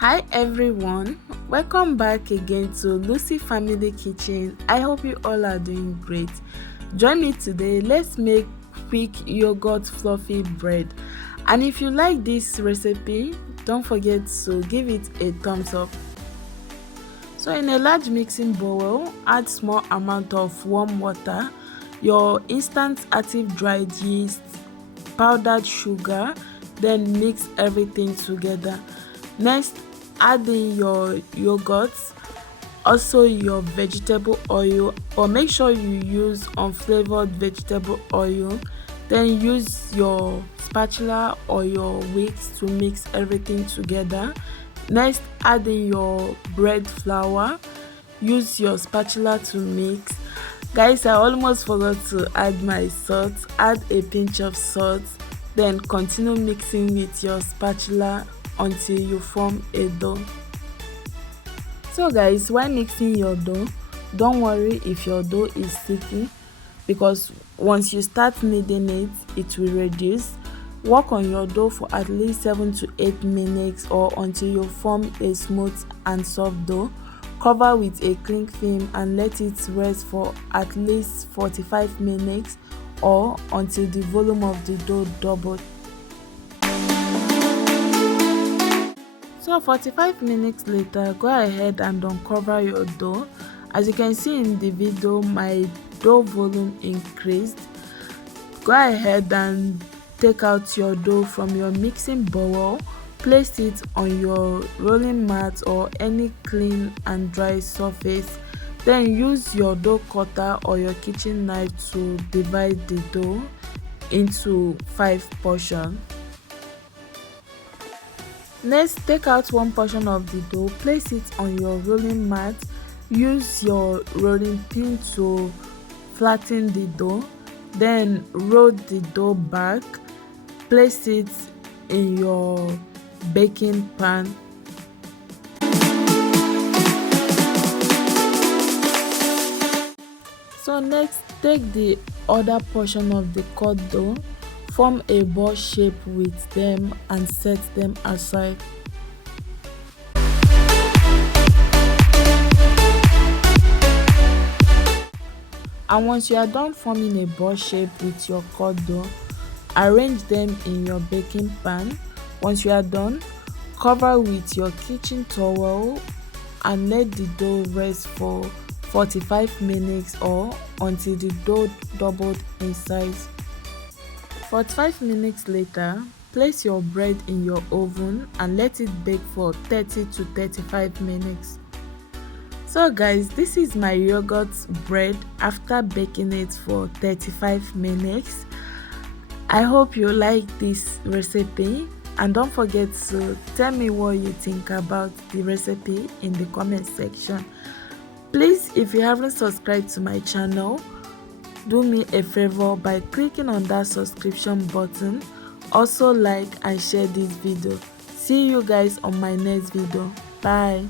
Hi everyone, welcome back again to Lucy Family Kitchen. I hope you all are doing great. Join me today. Let's make quick yogurt fluffy bread. And if you like this recipe, don't forget to give it a thumbs up. So in a large mixing bowl, add small amount of warm water, your instant active dried yeast, powdered sugar, then mix everything together. Next, add in your yogurt, also your vegetable oil, or make sure you use unflavored vegetable oil. Then use your spatula or your whisk to mix everything together. Next, add in your bread flour, use your spatula to mix. Guys, I almost forgot to add my salt. Add a pinch of salt, then continue mixing with your spatula until you form a dough. So guys, while mixing your dough, don't worry if your dough is sticky, because once you start kneading it, it will reduce. Work on your dough for at least 7 to 8 minutes or until you form a smooth and soft dough. Cover with a cling film and let it rest for at least 45 minutes or until the volume of the dough doubles. So 45 minutes later, go ahead and uncover your dough. As you can see in the video, my dough volume increased. Go ahead and take out your dough from your mixing bowl. Place it on your rolling mat or any clean and dry surface. Then use your dough cutter or your kitchen knife to divide the dough into 5 portions. Next, take out one portion of the dough, place it on your rolling mat. Use your rolling pin to flatten the dough. Then roll the dough back. Place it in your baking pan. So next, take the other portion of the cut dough, form a ball shape with them and set them aside. And once you are done forming a ball shape with your cut dough, arrange them in your baking pan. Once you are done, cover with your kitchen towel and let the dough rest for 45 minutes or until the dough doubled in size. 45 minutes later, place your bread in your oven and let it bake for 30 to 35 minutes. So guys, this is my yogurt bread after baking it for 35 minutes. I hope you like this recipe, and don't forget to tell me what you think about the recipe in the comment section. Please, if you haven't subscribed to my channel, do me a favor by clicking on that subscription button. Also like and share this video. See you guys on my next video. Bye.